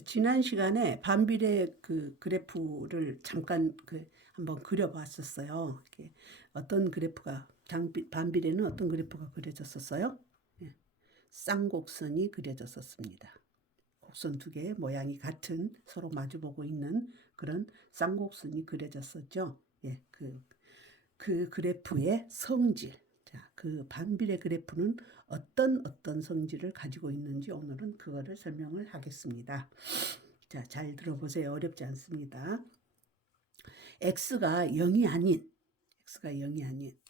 지난 시간에 반비례 그 그래프를 잠깐 한번 그려봤었어요. 이렇게 어떤 그래프가 반비례는 어떤 그래프가 그려졌었어요? 예, 쌍곡선이 그려졌었습니다. 곡선 두 개의 모양이 같은 서로 마주보고 있는 그런 쌍곡선이 그려졌었죠. 예, 그 그래프의 성질. 자, 그 반비례 그래프는 어떤 성질을 가지고 있는지 오늘은 그거를 설명을 하겠습니다. 자, 잘 들어보세요. 어렵지 않습니다. x가 0이 아닌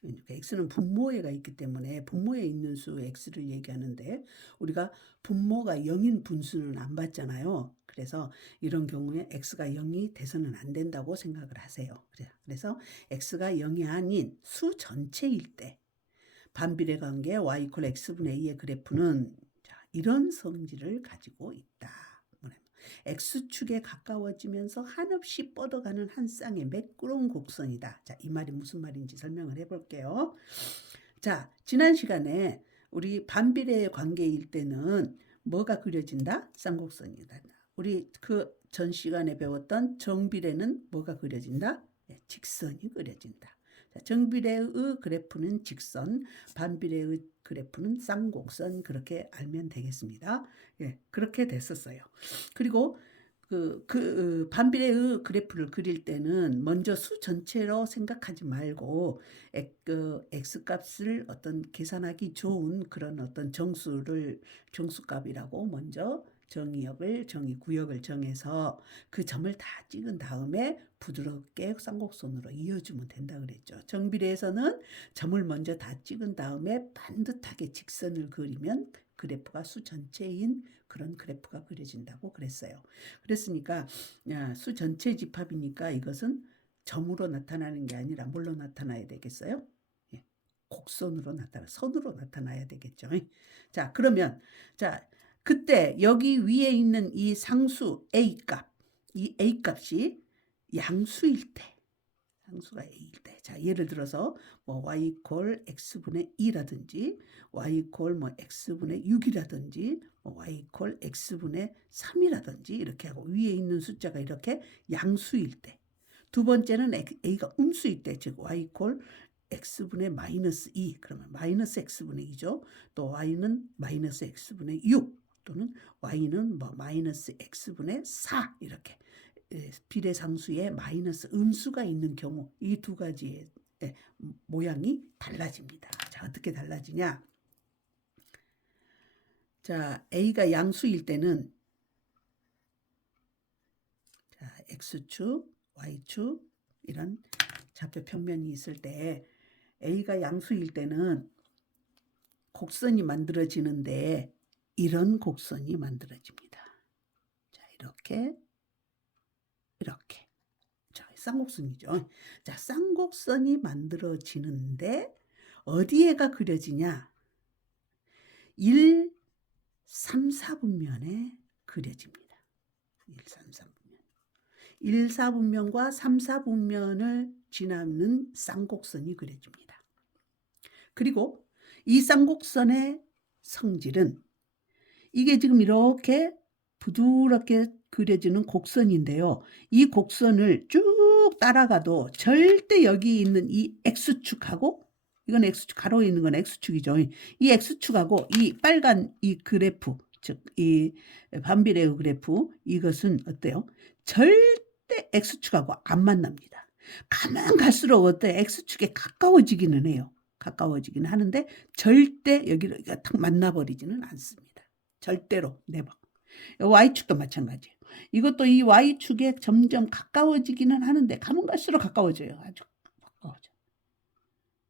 그러니까 x는 분모에가 있기 때문에 분모에 있는 수 x를 얘기하는데 우리가 분모가 0인 분수는 안 받잖아요. 그래서 이런 경우에 x가 0이 돼서는 안 된다고 생각을 하세요. 그래서 x가 0이 아닌 수 전체일 때 반비례 관계 y = x분의 2의 그래프는 이런 성질을 가지고 있다. x축에 가까워지면서 한없이 뻗어가는 한 쌍의 매끄러운 곡선이다. 자, 이 말이 무슨 말인지 설명을 해볼게요. 자, 지난 시간에 우리 반비례 관계일 때는 뭐가 그려진다? 쌍곡선이다. 우리 그 전 시간에 배웠던 정비례는 뭐가 그려진다? 네, 직선이 그려진다. 자, 정비례의 그래프는 직선, 반비례의 그래프는 쌍곡선, 그렇게 알면 되겠습니다. 예, 그렇게 됐었어요. 그리고 반비례의 그래프를 그릴 때는 먼저 수 전체로 생각하지 말고 x값을 어떤 계산하기 좋은 그런 어떤 정수값이라고 먼저 정의구역을 정해서 그 점을 다 찍은 다음에 부드럽게 쌍곡선으로 이어주면 된다 그랬죠. 정비례에서는 점을 먼저 다 찍은 다음에 반듯하게 직선을 그리면 그래프가 수 전체인 그런 그래프가 그려진다고 그랬어요. 그랬으니까 수 전체 집합이니까 이것은 점으로 나타나는 게 아니라 뭘로 나타나야 되겠어요? 예, 곡선으로 선으로 나타나야 되겠죠. 자, 그러면 그때 여기 위에 있는 이 상수 A값, 이 A값이 양수일 때, 상수가 A일 때, 자, 예를 들어서 뭐 y = x분의 2라든지 y = x분의 6이라든지 y = x분의 3이라든지 이렇게 하고 위에 있는 숫자가 이렇게 양수일 때, 두 번째는 a가 음수일 때, 즉 y = x분의 -2, 그러면 -x분의 2죠. 또 y는 -x분의 6 또는 y는 -x분의 4 이렇게 비례상수에 마이너스 음수가 있는 경우 이 두 가지의 모양이 달라집니다. 자, 어떻게 달라지냐? 자, a가 양수일 때는 x축, y축 이런 좌표 평면이 있을 때 a가 양수일 때는 곡선이 만들어지는데 이런 곡선이 만들어집니다. 자, 이렇게 자, 쌍곡선이죠. 자, 쌍곡선이 만들어지는데 어디에가 그려지냐? 1, 3, 4분면에 그려집니다. 1, 3, 4분면. 1, 4분면과 3, 4분면을 지나는 쌍곡선이 그려집니다. 그리고 이 쌍곡선의 성질은 이게 지금 이렇게 부드럽게 그려지는 곡선인데요. 이 곡선을 쭉 따라가도 절대 여기 있는 이 x축하고, 이건 x축, 가로에 있는 건 x축이죠. 이 x축하고 이 빨간 이 그래프, 즉 이 반비례의 그래프, 이것은 어때요? 절대 x축하고 안 만납니다. 가면 갈수록 어때? x축에 가까워지기는 해요. 가까워지기는 하는데 절대 여기를 탁 만나버리지는 않습니다. 절대로 네버. y축도 마찬가지예요. 이것도 이 y축에 점점 가까워지기는 하는데 가면 갈수록 가까워져요. 아주 가까워져.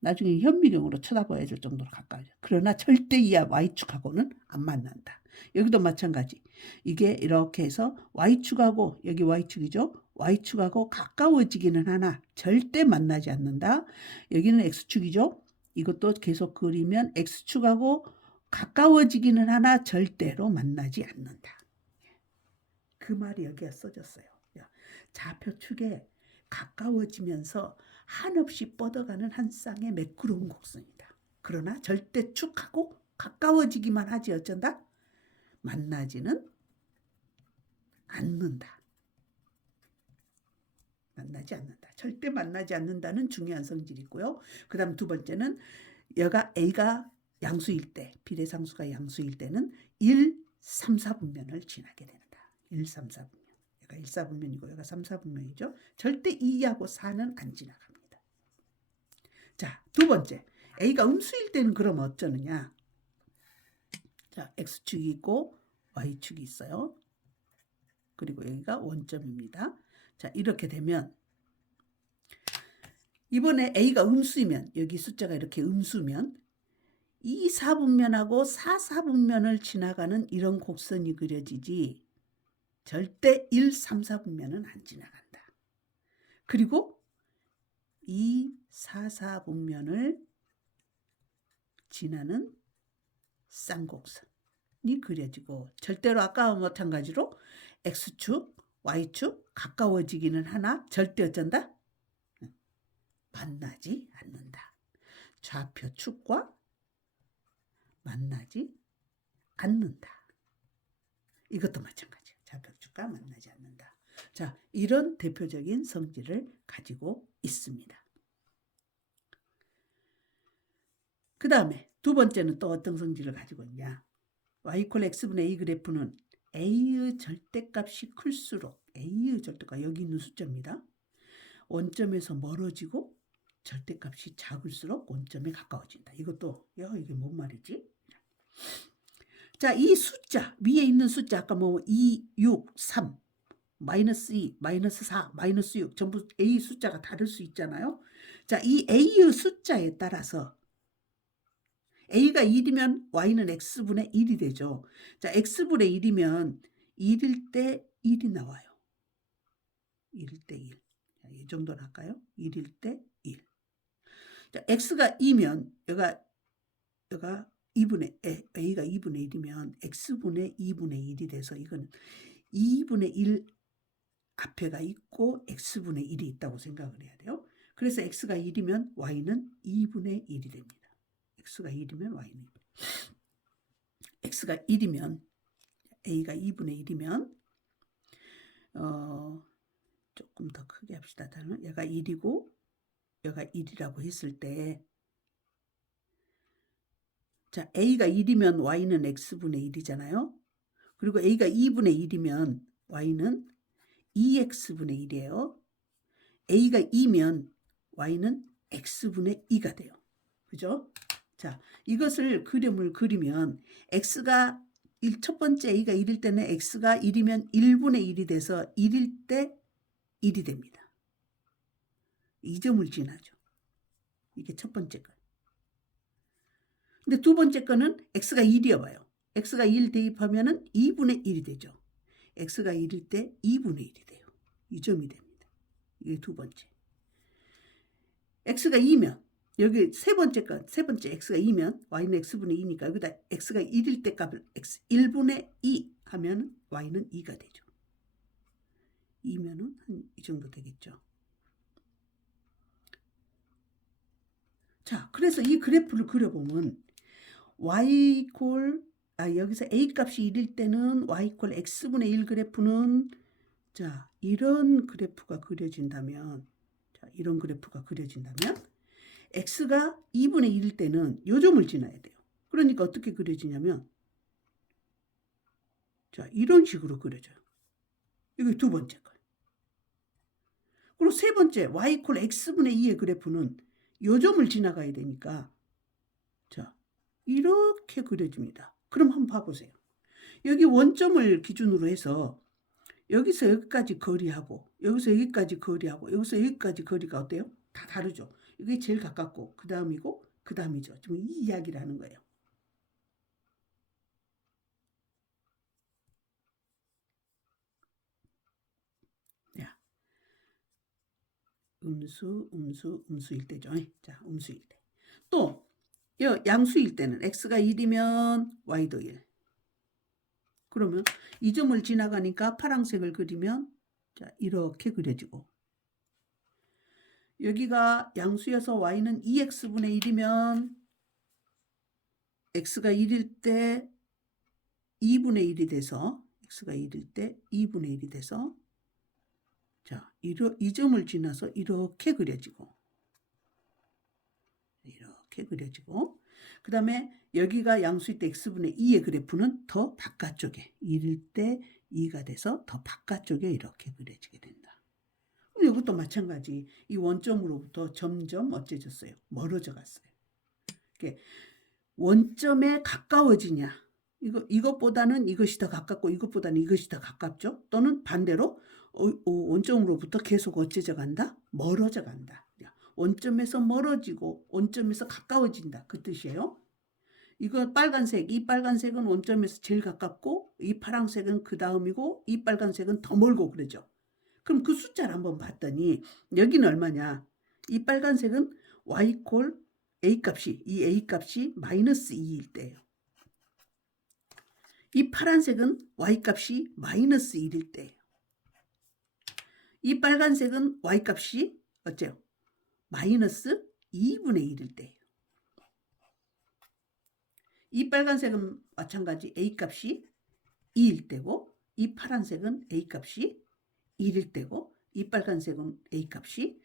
나중에 현미경으로 쳐다봐야 될 정도로 가까워져. 그러나 절대 이 y축하고는 안 만난다. 여기도 마찬가지. 이게 이렇게 해서 y축하고, 여기 y축이죠. y축하고 가까워지기는 하나 절대 만나지 않는다. 여기는 x축이죠. 이것도 계속 그리면 x축하고 가까워지기는 하나 절대로 만나지 않는다. 그 말이 여기에 써졌어요. 좌표축에 가까워지면서 한없이 뻗어가는 한 쌍의 매끄러운 곡선이다. 그러나 절대축하고 가까워지기만 하지 어쩐다? 만나지는 않는다. 만나지 않는다. 절대 만나지 않는다는 중요한 성질이고요. 그 다음 두 번째는 A가 양수일 때, 비례상수가 양수일 때는 1, 3, 4분면을 지나게 된다. 1, 3, 4분면. 얘가 1, 4분면이고 얘가 3, 4분면이죠. 절대 2하고 4는 안 지나갑니다. 자, 두 번째. A가 음수일 때는 그럼 어쩌느냐. 자, X축이 있고 Y축이 있어요. 그리고 여기가 원점입니다. 자, 이렇게 되면 이번에 A가 음수이면 여기 숫자가 이렇게 음수면 2, 4분면하고 4, 4분면을 지나가는 이런 곡선이 그려지지 절대 1, 3, 4분면은 안 지나간다. 그리고 2, 4, 4분면을 지나는 쌍곡선이 그려지고 절대로 아까와 마찬가지로 X축, Y축 가까워지기는 하나 절대 어쩐다? 만나지 않는다. 좌표축과 만나지 않는다. 이것도 마찬가지야. 좌표축과 만나지 않는다. 자, 이런 대표적인 성질을 가지고 있습니다. 그 다음에 두 번째는 또 어떤 성질을 가지고 있냐. y = x분의 a 그래프는 a의 절대값이 클수록 a의 절대값 여기 있는 숫자입니다. 원점에서 멀어지고 절대값이 작을수록 원점에 가까워진다. 이것도 이게 뭔 말이지? 자, 이 숫자 위에 있는 숫자 아까 2, 6, 3, -2, -4, -6 전부 a 숫자가 다를 수 있잖아요. 자, 이 a의 숫자에 따라서 a가 1이면 y는 x분의 1이 되죠. 자, x분의 1이면 1일 때 1이 나와요. 1일 때 1. 자, 이 정도는 할까요? 1일 때 1. 자, x가 2면 여가 A가 2분의 1이면 x분의 2분의 1이 돼서 이건 2분의 1 앞에가 있고 x분의 1이 있다고 생각을 해야 돼요. 그래서 x가 1이면 y는 2분의 1이 됩니다. x가 1이면 y는 x가 1이면 a가 2분의 1이면 조금 더 크게 합시다. 얘가 1이고 얘가 1이라고 했을 때 자, a가 1이면 y는 x분의 1이잖아요. 그리고 a가 2분의 1이면 y는 2x분의 1이에요. a가 2면 y는 x분의 2가 돼요. 그죠? 자, 이것을 그림을 그리면 x가 첫 번째 a가 1일 때는 x가 1이면 1분의 1이 돼서 1일 때 1이 됩니다. 이 점을 지나죠. 이게 첫 번째 거. 근데 두 번째 거는 x가 1이어봐요. x가 1 대입하면은 2분의 1이 되죠. x가 1일 때 2분의 1이 돼요. 이 점이 됩니다. 이게 두 번째. x가 2면 여기 세 번째 x가 2면 y는 x분의 2니까 여기다 x가 1일 때 값을 x 1분의 2 하면 y는 2가 되죠. 2면은 한 이 정도 되겠죠. 자, 그래서 이 그래프를 그려보면 여기서 a 값이 1일 때는 y = x분의 1 그래프는 자, 이런 그래프가 그려진다면 x가 2분의 1일 때는 요 점을 지나야 돼요. 그러니까 어떻게 그려지냐면 자, 이런 식으로 그려져요. 이게 두 번째 거. 그리고 세 번째 y = x분의 2의 그래프는 요 점을 지나가야 되니까 자, 이렇게 그려집니다. 그럼 한번 봐보세요. 여기 원점을 기준으로 해서 여기서 여기까지 거리하고 여기서 여기까지 거리하고 여기서 여기까지 거리가 어때요? 다 다르죠. 이게 제일 가깝고 그 다음이고 그 다음이죠. 지금 이 이야기를 하는 거예요. 야, 음수일 때죠. 자, 음수일 때. 또 양수일 때는 x가 1이면 y도 1. 그러면 이 점을 지나가니까 파란색을 그리면 자, 이렇게 그려지고 여기가 양수여서 y는 2x분의 1이면 x가 1일 때 2분의 1이 돼서 x가 1일 때 2분의 1이 돼서 자, 이 점을 지나서 이렇게 그려지고 그 다음에 여기가 양수일 때 x분의 2의 그래프는 더 바깥쪽에 1일 때 2가 돼서 더 바깥쪽에 이렇게 그려지게 된다. 이것도 마찬가지. 이 원점으로부터 점점 어째졌어요? 멀어져 갔어요. 원점에 가까워지냐? 이것보다는 이것이 더 가깝고 이것보다는 이것이 더 가깝죠? 또는 반대로 원점으로부터 계속 어째져 간다? 멀어져 간다. 원점에서 멀어지고 원점에서 가까워진다. 그 뜻이에요. 이거 빨간색, 이 빨간색은 원점에서 제일 가깝고 이 파란색은 그 다음이고 이 빨간색은 더 멀고 그러죠. 그럼 그 숫자를 한번 봤더니 여기는 얼마냐? 이 빨간색은 y 콜 a 값이 이 a 값이 마이너스 2일 때예요. 이 파란색은 y 값이 마이너스 1일 때예요. 이 빨간색은 y 값이 어째요? 마이너스 2분의 1일 때예요. 이 빨간색은 마찬가지 a 값이 2일 때고 이 파란색은 a 값이 1일 때고 이 빨간색은 a 값이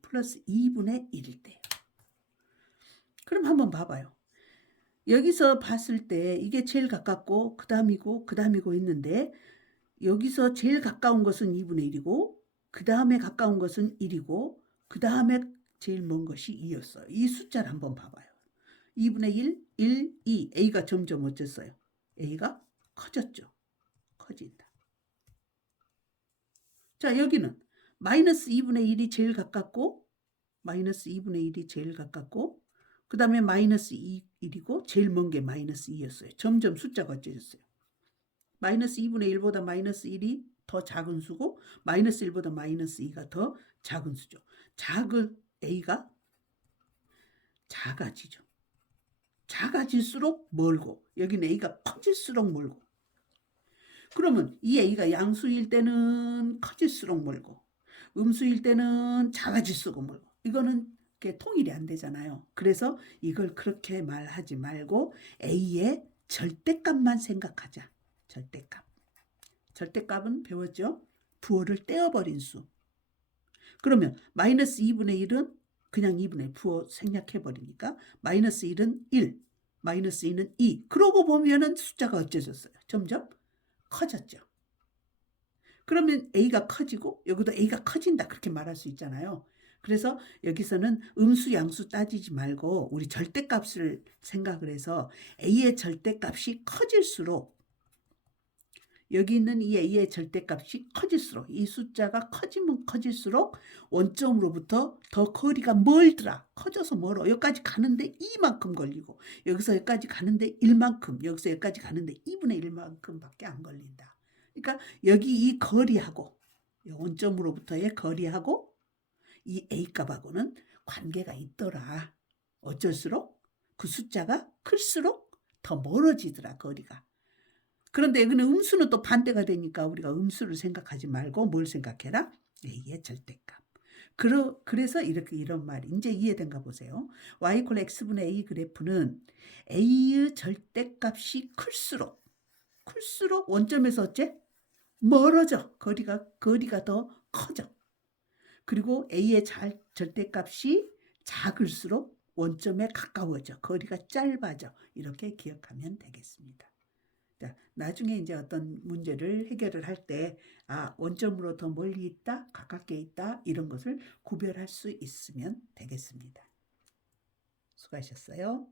플러스 2분의 1일 때예요. 그럼 한번 봐봐요. 여기서 봤을 때 이게 제일 가깝고 그 다음이고 했는데 여기서 제일 가까운 것은 2분의 1이고 그 다음에 가까운 것은 1이고 그 다음에 제일 먼 것이 2였어요. 이 숫자를 한번 봐봐요. 2분의 1, 1, 2. A가 점점 어쨌어요? A가 커졌죠. 커진다. 자, 여기는 마이너스 2분의 1이 제일 가깝고 마이너스 2분의 1이 제일 가깝고 그 다음에 마이너스 1이고 제일 먼 게 마이너스 2였어요. 점점 숫자가 어째졌어요. 마이너스 2분의 1보다 마이너스 1이 더 작은 수고 마이너스 1보다 마이너스 2가 더 작은 수죠. 작은 A가 작아지죠. 작아질수록 멀고 여기는 A가 커질수록 멀고 그러면 이 A가 양수일 때는 커질수록 멀고 음수일 때는 작아질수록 멀고 이거는 통일이 안 되잖아요. 그래서 이걸 그렇게 말하지 말고 A의 절대값만 생각하자. 절대값. 절대값은 배웠죠? 부호를 떼어버린 수. 그러면 마이너스 2분의 1은 그냥 2분의 부호 생략해버리니까 마이너스 1은 1, 마이너스 2는 2. 그러고 보면은 숫자가 어째졌어요? 점점 커졌죠. 그러면 A가 커지고 여기도 A가 커진다 그렇게 말할 수 있잖아요. 그래서 여기서는 음수 양수 따지지 말고 우리 절대값을 생각을 해서 A의 절대값이 커질수록 여기 있는 이 A의 절대값이 커질수록 이 숫자가 커지면 커질수록 원점으로부터 더 거리가 멀더라. 커져서 멀어. 여기까지 가는데 2만큼 걸리고 여기서 여기까지 가는데 1만큼 여기서 여기까지 가는데 2분의 1만큼밖에 안 걸린다. 그러니까 여기 이 거리하고 원점으로부터의 거리하고 이 A값하고는 관계가 있더라. 어쩔수록 그 숫자가 클수록 더 멀어지더라. 거리가. 그런데 여기는 음수는 또 반대가 되니까 우리가 음수를 생각하지 말고 뭘 생각해라? A의 절대값. 그래서 이런 말이 이제 이해된가 보세요. y = x분의 a 그래프는 A의 절대값이 클수록 원점에서 어째? 멀어져. 거리가 더 커져. 그리고 A의 절대값이 작을수록 원점에 가까워져. 거리가 짧아져. 이렇게 기억하면 되겠습니다. 자, 나중에 이제 어떤 문제를 해결을 할 때, 원점으로 더 멀리 있다, 가깝게 있다, 이런 것을 구별할 수 있으면 되겠습니다. 수고하셨어요.